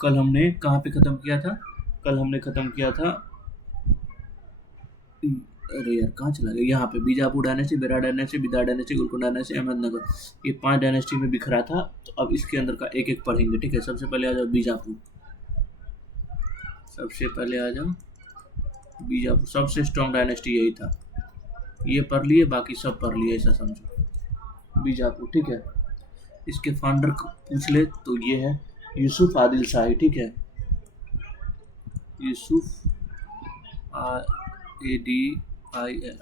कल हमने कहाँ पे ख़त्म किया था? कल हमने ख़त्म किया था, अरे यार कहाँ चला गया, यहाँ पे बीजापुर डायनेस्टी, बेरा dynasty, Bidar dynasty, Golconda dynasty, Ahmednagar, ये 5 डायनेस्टी में बिखरा था। तो अब इसके अंदर का एक एक पढ़ेंगे, ठीक है। सबसे पहले आ जाओ बीजापुर, सबसे पहले आ जाओ बीजापुर, सबसे स्ट्रॉन्ग डायनेस्टी यही था। ये पढ़ लिए, बाकी सब पढ़ लिए, ऐसा समझो। बीजापुर, ठीक है। इसके फाउंडर पूछ ले तो ये है यूसुफ आदिल शाही, ठीक है। यूसुफ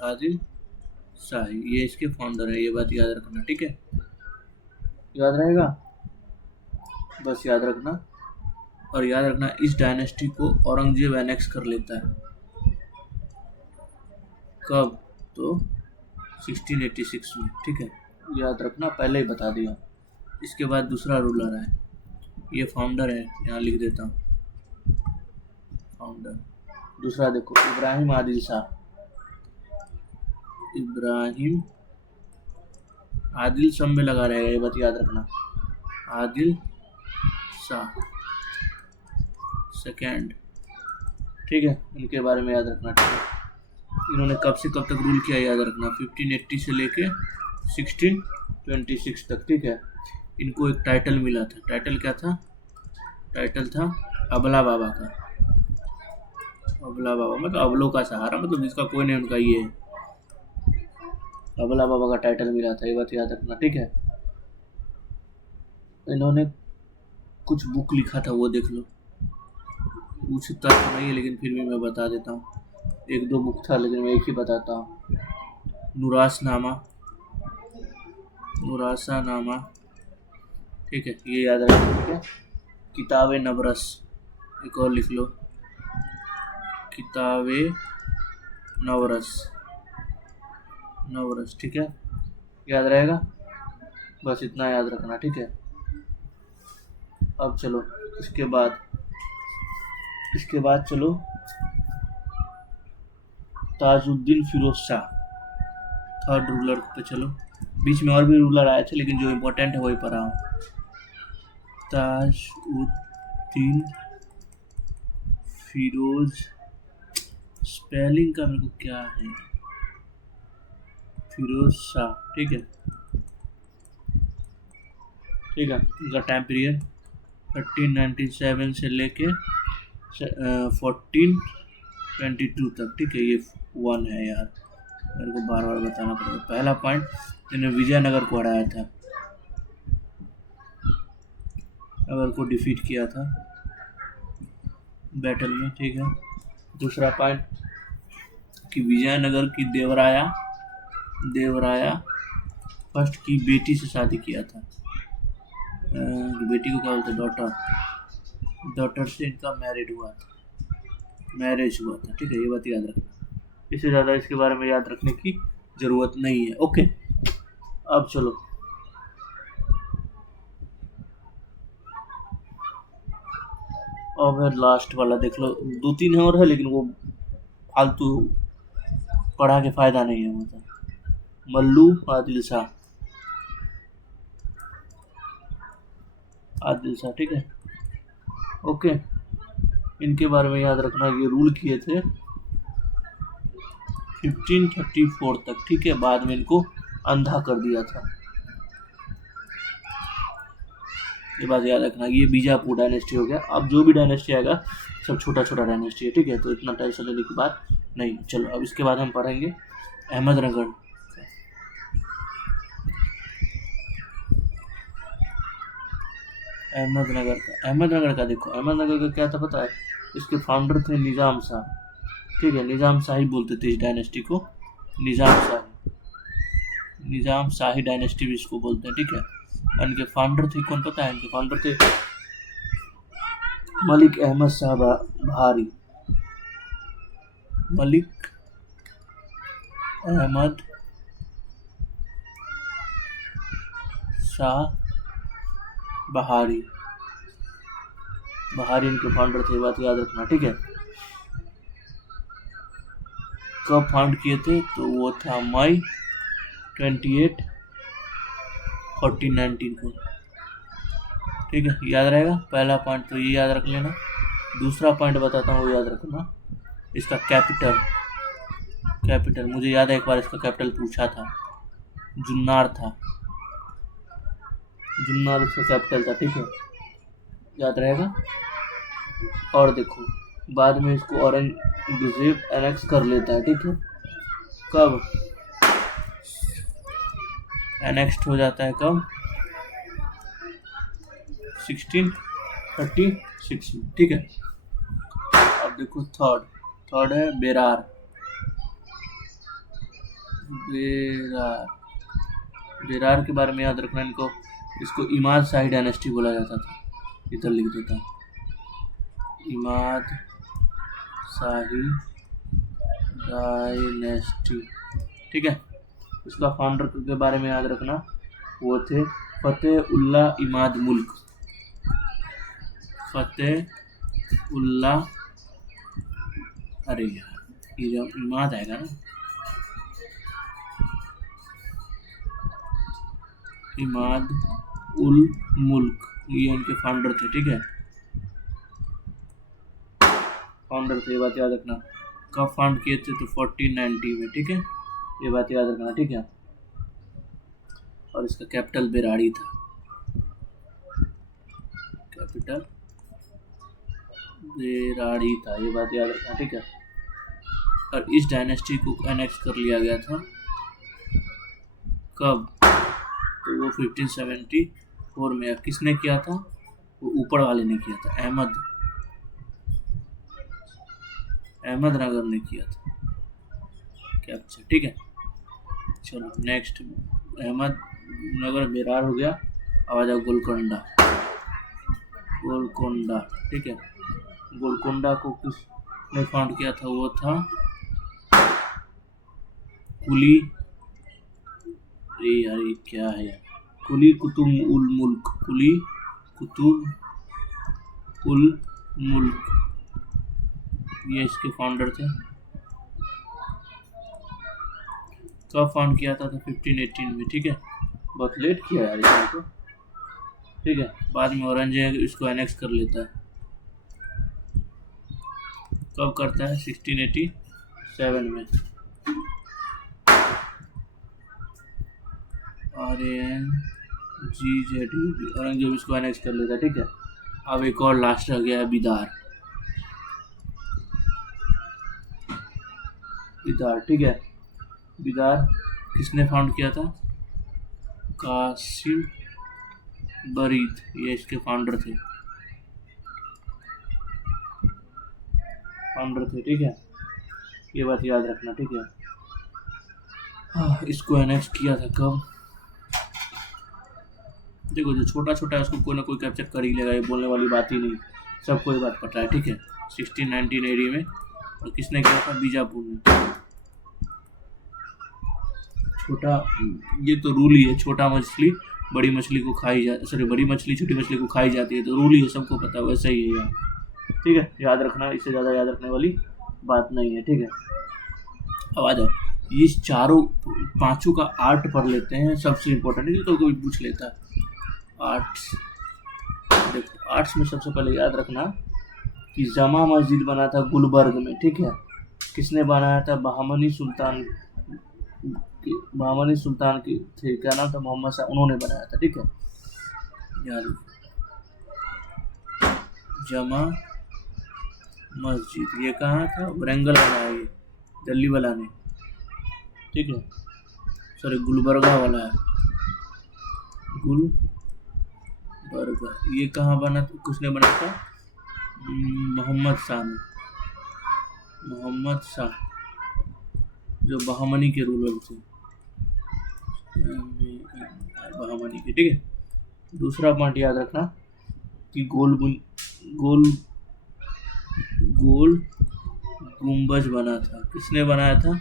आदिल शाही, ये इसके फाउंडर है, ये बात याद रखना, ठीक है। याद रहेगा, बस याद रखना। और याद रखना इस डायनेस्टी को औरंगजेब एनेक्स कर लेता है। कब? तो 1686 में, ठीक है। याद रखना, पहले ही बता दिया। इसके बाद दूसरा रूलर है, ये फाउंडर है, यहाँ लिख देता हूँ फाउंडर। दूसरा देखो इब्राहिम आदिल शाह, इब्राहिम आदिल सब में लगा रहेगा, ये बात याद रखना। आदिल शाह सेकेंड, ठीक है। इनके बारे में याद रखना, ठीक है। इन्होंने कब से कब तक रूल किया याद रखना, 1580 से लेके 1626 तक, ठीक है। इनको एक टाइटल मिला था, टाइटल क्या था? टाइटल था अबला बाबा का। अबला बाबा मतलब अबलों का सहारा, मतलब जिसका कोई नहीं उनका ये है। अबला बाबा का टाइटल मिला था, ये बात याद रखना, ठीक है। इन्होंने कुछ बुक लिखा था, वो देख लो। पूछता तो नहीं है लेकिन फिर भी मैं बता देता हूँ, एक दो बुक था लेकिन मैं एक ही बताता हूँ। नुरासनामा, नुरासानामा, ठीक है, ये याद रखना, ठीक है। किताबे नबरस, एक और लिख लो, किताबे नवरस, नवरस, ठीक है। याद रहेगा, बस इतना याद रखना, ठीक है। अब चलो इसके बाद चलो ताजुद्दीन फिरोज शाह, थर्ड रूलर पे चलो। बीच में और भी रूलर आए थे लेकिन जो इम्पोर्टेंट है वही पढ़ा हूँ। ताजुद्दीन फिरोज, स्पेलिंग का मेरे को क्या है, फिरोज शाह, ठीक है, ठीक है। इनका टाइम पीरियड 1397 से लेके 1422 तक, ठीक है। ये 1 है यार, मेरे को बार बार बताना पड़ेगा। पहला पॉइंट, इन्होंने विजयनगर को हराया था, नगर को डिफीट किया था बैटल में, ठीक है। दूसरा पॉइंट कि विजयनगर की देवराया फर्स्ट की बेटी से शादी किया था। बेटी को क्या बोलते हैं, डॉटर से इनका मैरिज हुआ था, ठीक है। ये बात याद रखना, इससे ज़्यादा इसके बारे में याद रखने की ज़रूरत नहीं है, ओके। अब चलो अब है लास्ट वाला, देख लो 2-3 और है लेकिन वो फालतू पढ़ा के फ़ायदा नहीं है, मतलब मल्लू आदिल शाह, ठीक है, ओके। इनके बारे में याद रखना, ये रूल किए थे 1534 तक, ठीक है। बाद में इनको अंधा कर दिया था, ये बात याद रखना। ये बीजापुर डायनेस्टी हो गया। अब जो भी डायनेस्टी आएगा सब छोटा छोटा डायनेस्टी है, ठीक है, तो इतना टेंशन लेने की बात नहीं। चलो अब इसके बाद हम पढ़ेंगे अहमदनगर। अहमदनगर का देखो, अहमदनगर का क्या था पता है? इसके फाउंडर थे निज़ाम शाह, ठीक है। निज़ाम शाही बोलते थे इस डायनेस्टी को, निज़ाम शाही डायनेस्टी भी इसको बोलते हैं, ठीक है। इनके फाउंडर थे, कौन पता है? इनके फाउंडर थे मलिक अहमद शाह बहारी, मलिक अहमद शाह बहारी इनके फाउंडर थे, बात याद रखना, ठीक है। कब फाउंड किए थे? तो वो था मई 28, 1419 को, ठीक है, याद रहेगा। पहला पॉइंट तो ये याद रख लेना। दूसरा पॉइंट बताता हूँ, वो याद रखना। इसका कैपिटल मुझे याद है एक बार इसका कैपिटल पूछा था, जुन्नार था, जुन्नार इसका कैपिटल था। ठीक है, याद रहेगा। और देखो बाद में इसको औरंगजेब एनेक्स कर लेता है। ठीक है, कब एनेक्स्ट हो जाता है, कब? 1636 में। ठीक है, अब देखो थर्ड है बेरार। बेरार के बारे में याद रखना इनको। इसको इमाद शाही डायनेस्टी बोला जाता था। इधर लिख देता हूँ, इमाद शाही डायनेस्टी। ठीक है, इसका फाउंडर के बारे में याद रखना, वो थे फतेह उल्लाह इमाद मुल्क। फतेह उल्लाह, अरे यार ये जब इमाद आएगा ना, इमाद उल मुल्क, ये उनके फाउंडर थे। ठीक है, फाउंडर थे, ये बात याद रखना। कब फाउंड किए थे? तो 1490 में। ठीक है, ये बात याद रखना। ठीक है, और इसका कैपिटल बेराड़ी था। कैपिटल बेराड़ी था, ये बात याद रखना। ठीक है, और इस डायनेस्टी को एनेक्स कर लिया गया था कब? तो वो 1574 में। किसने किया था? वो ऊपर वाले ने किया था, अहमदनगर ने किया था कैप्चर। ठीक है, चलो नेक्स्ट, अहमदनगर बेरार हो गया। अब आ जाओ गोलकोंडा। ठीक है, गोलकोंडा को किसने फाउंड किया था? वो था कुली, यार ये क्या है यार, कुली कुतुब उल मुल्क। कुली कुतुब उल मुल्क, ये इसके फाउंडर थे। कब फाउंड किया था? 1518 में। ठीक है, बहुत लेट किया यार इसको। ठीक है, बाद में औरंगजेब इसको एनेक्स कर लेता है। कब करता है? 1687 में। औरंगजेब इसको एनेक्स कर लेता है। ठीक है, अब एक और लास्ट रह गया है बिदार। ठीक है, बिदार किसने फाउंड किया था? कासिम बरीद, ये इसके फाउंडर थे। ठीक है, ये बात याद रखना। ठीक है, हाँ, इसको एनेक्स किया था कब? देखो जो छोटा छोटा है उसको कोई ना कोई कैप्चर कर ही लेगा, ये बोलने वाली बात ही नहीं, सबको ये बात पता है। ठीक है, 1619 एडी में। और किसने किया था? बीजापुर में। छोटा, ये तो रूल ही है, छोटा मछली बड़ी मछली को खाई बड़ी मछली छोटी मछली को खाई जाती है, तो रूल ही है, सबको पता है, वैसा ही है यार। ठीक है, याद रखना, इससे ज़्यादा याद रखने वाली बात नहीं है। ठीक है, अब आ जाओ, ये पांचों का आर्ट पढ़ लेते हैं, सबसे इम्पोर्टेंट है, तो कोई पूछ लेता है। आर्ट्स, देखो आर्ट्स में सबसे पहले याद रखना कि जामा मस्जिद बना था गुलबर्ग में। ठीक है, किसने बनाया था? बहामनी सुल्तान की थे, क्या नाम था? मोहम्मद शाह, उन्होंने बनाया था। ठीक है, याद जामा मस्जिद, ये कहाँ था? वरंगल बनाया, ये दिल्ली वाला ने। ठीक है, सॉरी गुलबर्गा वाला है, गुलबर्गा। ये कहाँ बना था? किसने बनाया था? मोहम्मद शाह, जो बहामनी के रूलर थे, बहामनी के। ठीक है, दूसरा पॉइंट याद रखना कि गोल गुंबज बना था, किसने बनाया था?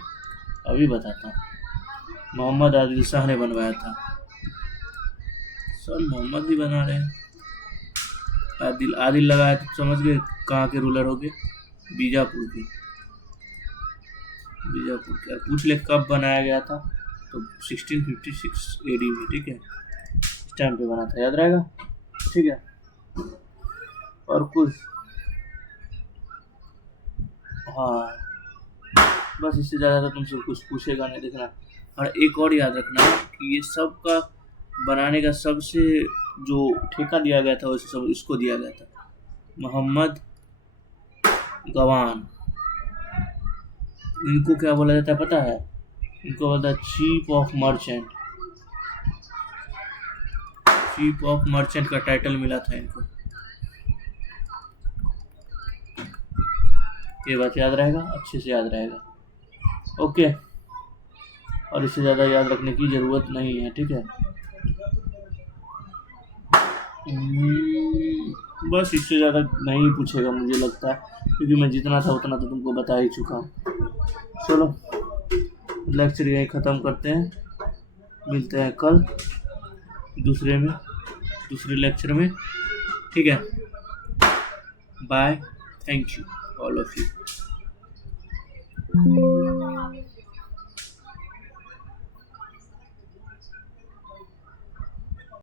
अभी बताता हूँ, मोहम्मद आदिल शाह ने बनवाया था। सब मोहम्मद ही बना रहे हैं। आदिल लगाया तो समझ गए कहाँ के रूलर हो गए? बीजापुर के। पूछ ले कब बनाया गया था? तो 1656 एडी में। ठीक है, इस टाइम पे बना था, याद रहेगा। ठीक है, और कुछ, हाँ बस इससे ज़्यादा तो तुमसे कुछ पूछेगा नहीं, देखना। और एक और याद रखना कि ये सब का बनाने का सबसे जो ठेका दिया गया था उसे सब इसको दिया गया था, मोहम्मद गवान। इनको क्या बोला जाता है पता है? इनको बोलता है chief of merchant. Chief of merchant का टाइटल मिला था इनको। ये बात याद रहेगा, अच्छे से याद रहेगा, ओके। और इससे ज़्यादा याद रखने की ज़रूरत नहीं है, ठीक है। बस इससे ज़्यादा नहीं पूछेगा मुझे लगता है, क्योंकि मैं जितना था उतना तो तुमको बता ही चुका हूँ। चलो लेक्चर यहीं ख़त्म करते हैं, मिलते हैं कल दूसरे लेक्चर में, ठीक है। Bye, thank you all of you.